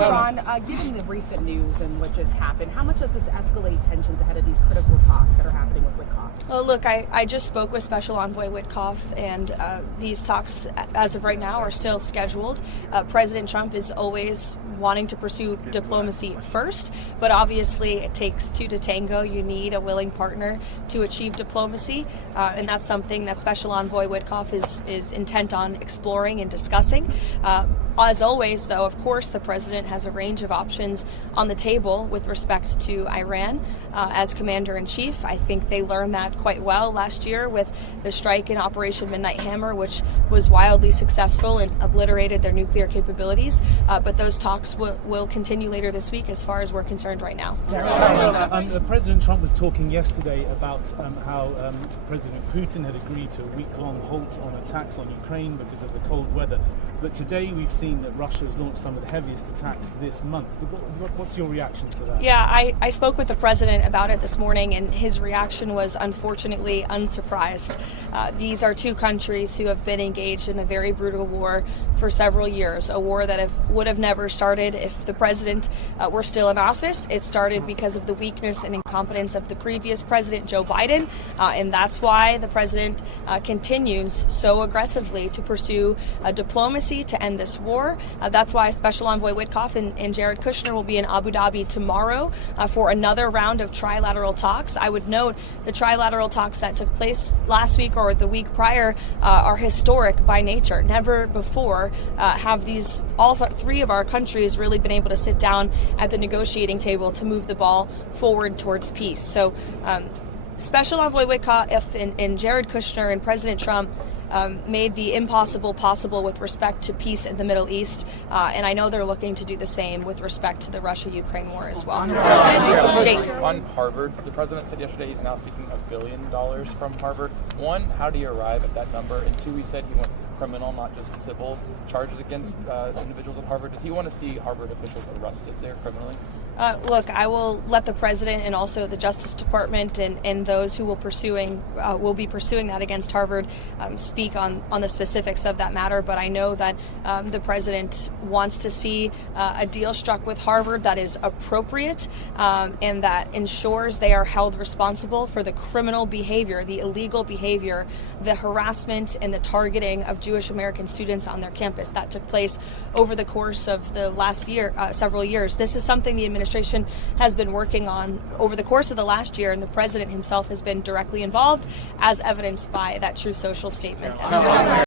Sean, given the recent news and what just happened, how much does this escalate tensions ahead of these critical talks that are happening with Witkoff? Well, look, I just spoke with Special Envoy Witkoff, and these talks, as of right now, are still scheduled. President Trump is always wanting to pursue diplomacy first, but obviously it takes two to tango. You need a willing partner to achieve diplomacy, and that's something that Special Envoy Witkoff is intent on exploring and discussing. As always, though, of course, the president has a range of options on the table with respect to Iran as commander-in-chief. I think they learned that quite well last year with the strike in Operation Midnight Hammer, which was wildly successful and obliterated their nuclear capabilities. But those talks will continue later this week as far as we're concerned right now. President Trump was talking yesterday about how President Putin had agreed to a week-long halt on attacks on Ukraine because of the cold weather. But today we've seen that Russia has launched some of the heaviest attacks this month. What's your reaction to that? Yeah, I spoke with the president about it this morning, and his reaction was unfortunately unsurprised. These are two countries who have been engaged in a very brutal war for several years, a war that would have never started if the president were still in office. It started because of the weakness and incompetence of the previous president, Joe Biden, and that's why the president continues so aggressively to pursue diplomacy to end this war. That's why Special Envoy Witkoff and Jared Kushner will be in Abu Dhabi tomorrow for another round of trilateral talks. I would note the trilateral talks that took place last week or the week prior are historic by nature. Never before have all three of our countries really been able to sit down at the negotiating table to move the ball forward towards peace. So Special Envoy Witkoff and Jared Kushner and President Trump made the impossible possible with respect to peace in the Middle East, and I know they're looking to do the same with respect to the Russia-Ukraine war as well. On Harvard, the president said yesterday he's now seeking $1 billion from Harvard. One, how do you arrive at that number? And two, he said he wants criminal, not just civil, charges against individuals at Harvard. Does he want to see Harvard officials arrested there criminally? Look, I will let the president and also the Justice Department and those who will be pursuing that against Harvard speak on the specifics of that matter. But I know that the president wants to see a deal struck with Harvard that is appropriate and that ensures they are held responsible for the criminal behavior, the illegal behavior, the harassment and the targeting of Jewish American students on their campus that took place over the course of the last several years. This is something the administration has been working on over the course of the last year, and the president himself has been directly involved, as evidenced by that Truth Social statement as well.